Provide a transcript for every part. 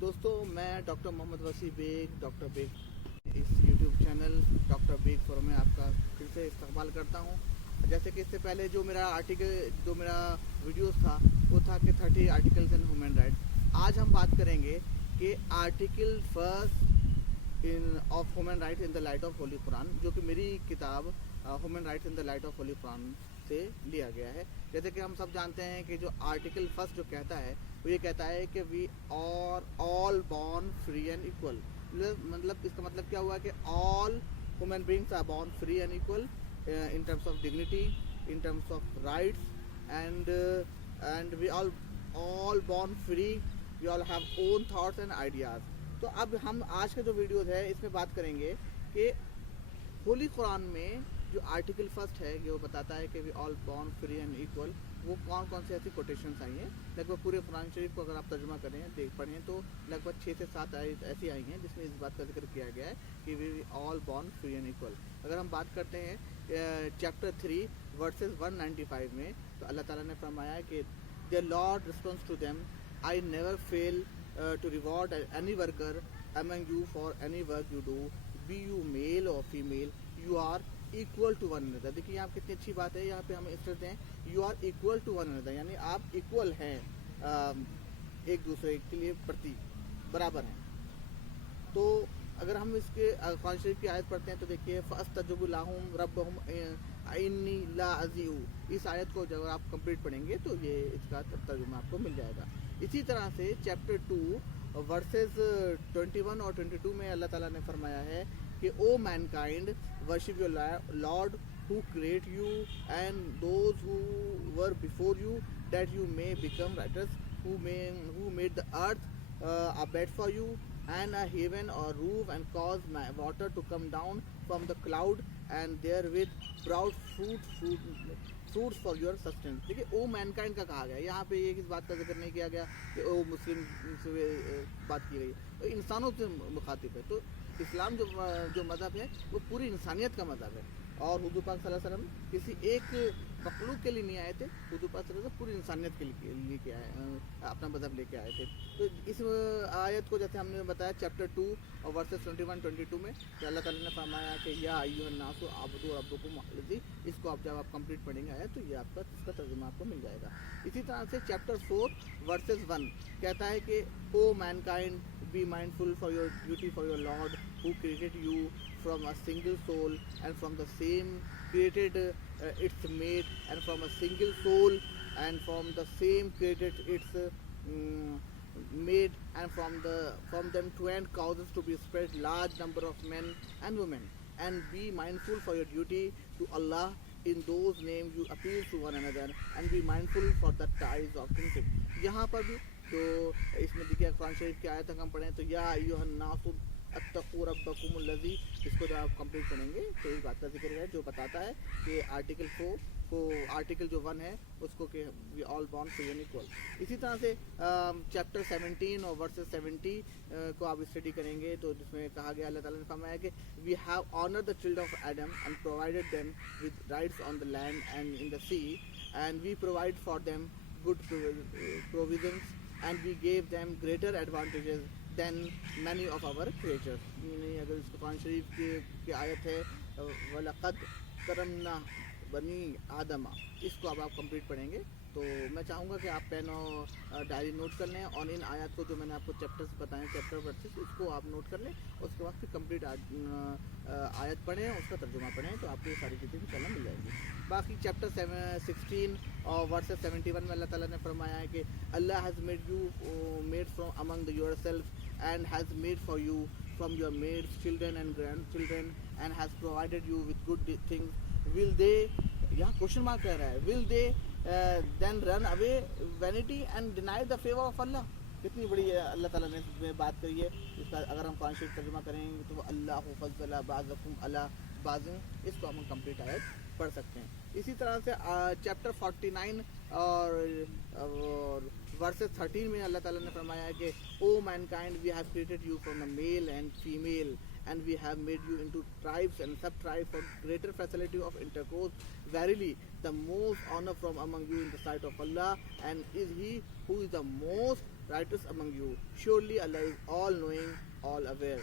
دوستوں میں doctor Muhammad Wasi Baig doctor Baig اس YouTube channel doctor Baig forum میں آپ کا پھر سے استقبال کرتا ہوں. جیسے کہ اس سے پہلے جو میرا ویڈیوز تھا وہ تھا کہ 30 آرٹیکلز ان ہیومن رائٹس. آج ہم بات کریں گے کہ article first of human rights in the light of holy Quran, جو کہ میری کتاب human rights in the light of holy Quran سے لیا گیا ہے. جیسے کہ ہم سب جانتے ہیں کہ جو آرٹیکل فرسٹ جو کہتا ہے وہ یہ کہتا ہے کہ we are all born free and equal. مطلب اس کا مطلب کیا ہوا کہ all human beings are born free and equal in terms of dignity, in terms of rights, and we all born free. We all have own thoughts and ideas. تو اب ہم آج کا جو ویڈیوز ہے اس میں بات کریں گے کہ ہولی قرآن میں جو آرٹیکل فرسٹ ہے یہ وہ بتاتا ہے کہ وی آل بورن فری اینڈ ایکول. وہ کون کون سے ایسی کوٹیشنس آئی ہیں. لگ بھگ پورے قرآن شریف کو اگر آپ ترجمہ کریں پڑھیں تو لگ بھگ 6 سے 7 آیت ایسی آئی ہیں جس میں اس بات کا ذکر کیا گیا ہے کہ وی آل بورن فری اینڈ ایکول. اگر ہم بات کرتے ہیں چیپٹر 3 ورسز 195 میں تو اللہ تعالیٰ نے فرمایا ہے کہ their Lord responds to them, I never fail to reward any worker among you for any work you do, be you male or female, you are equal to one another. دیکھیے یہاں کتنی اچھی بات ہے. یہاں پہ ہم اس طرح ہیں you are equal to one another، یعنی آپ ایکول ہیں، ایک دوسرے کے لیے برابر ہیں. تو اگر ہم اس کے قرآن شریف کی آیت پڑھتے ہیں تو دیکھیے فَأَسْتَجَابَ لَهُمْ رَبُّهُمْ إِنِّي لَا أَضِيعُ. اس آیت کو جب آپ کمپلیٹ پڑھیں گے تو یہ اس کا ترجمہ آپ کو مل جائے گا. اسی طرح سے چیپٹر 2 ورسز 21 اور 22 میں اللہ تعالیٰ نے فرمایا ہے کہ O mankind worship your Lord who create you and those who were before you that you may become righteous, who made the earth a bed for you and a haven or roof and caused water to come down from the cloud and therewith brought fruits for your sustenance. دیکھیے او main kind کا کہا گیا. یہاں پہ یہ کس بات کا ذکر نہیں کیا گیا کہ او مسلم سے بات کی گئی، تو انسانوں سے مخاطب ہے. تو اسلام جو مذہب ہے وہ پوری انسانیت کا مذہب ہے. اور حضور پاک صلی اللہ علیہ وسلم کسی ایک مخلوق کے لیے نہیں آئے تھے، حضور پاک صلی اللہ علیہ وسلم پوری انسانیت کے لیے اپنا مذہب لے کے آئے تھے. تو اس آیت کو جیسے ہم نے بتایا چیپٹر 2 اور ورسز 21-22 میں کہ اللہ تعالیٰ نے فرمایا کہ یا ایھا الناس اعبدوا ربکم الذی. اس کو جب آپ کمپلیٹ پڑھیں گے آیت تو یہ آپ کا اس کا ترجمہ آپ کو مل جائے گا. اسی طرح سے چیپٹر 4 ورسز 1 کہتا ہے کہ O mankind be mindful for your duty for your Lord who created you from a single soul and from the same created its mate and from a single soul and from the same created its mate and from them 20 causes to be spread large number of men and women, and be mindful for your duty to Allah in those names you appeal to one another, and be mindful for the ties of kinship. یہاں پر بھی تو اس میں دیکھیے قرآن شریف کی آیت ہم پڑھیں تو یا ایھا الناس اتقوا ربکم الذی. اس کو جب آپ کمپلیٹ کریں گے تو اس بات کا ذکر ہے جو بتاتا ہے کہ آرٹیکل 4 کو آرٹیکل جو 1 ہے اس کو کہ وی آل بورن فری اینڈ ایکول. اسی طرح سے چیپٹر 17 اور ورسز 70 کو آپ اسٹڈی کریں گے تو جس میں کہا گیا اللہ تعالیٰ نے فرمایا کہ we have honoured the children of Adam and provided them with rights on the land and in the sea and we provide for them good provisions and we gave them greater advantages than many of our creatures. یعنی اگر اس قرآن شریف کی آیت ہے وَلَقَدْ كَرَّمْنَا بَنِي آدَمَ، اس کو اب آپ complete پڑھیں گے تو میں چاہوں گا کہ آپ پین اور ڈائری نوٹ کر لیں اور ان آیات کو جو میں نے آپ کو چیپٹرز بتائیں چیپٹر ورسز اس کو آپ نوٹ کر لیں اور اس کے بعد پھر کمپلیٹ آیت پڑھیں اس کا ترجمہ پڑھیں تو آپ کو یہ ساری چیزیں انشاءاللہ مل جائیں گی. باقی چیپٹر 16 اور ورسز 71 میں اللہ تعالیٰ نے فرمایا ہے کہ Allah has made from among yourself and has made for you from your maids children and grandchildren and has provided you with good things. Will they, یہاں کوشچن مارک کہہ رہا ہے, will they then run away vanity and deny the favor of Allah. کتنی بڑی اللہ تعالیٰ نے اس میں بات کری ہے. اس کا اگر ہم قرآن شریف ترجمہ کریں گے تو اللہ فضل بعضکم علی بعض, اس کو ہم کمپلیٹ آیت پڑھ سکتے ہیں. اسی طرح سے چیپٹر 49 اور ورسز 13 میں اللہ تعالیٰ نے فرمایا ہے کہ O mankind we have created you from a male and female and we have made you into tribes and sub-tribes for greater facility of intercourse. Verily, the most honor from among you in the sight of Allah, and is He who is the most righteous among you. Surely Allah is all knowing, all aware.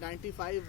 95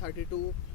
32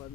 1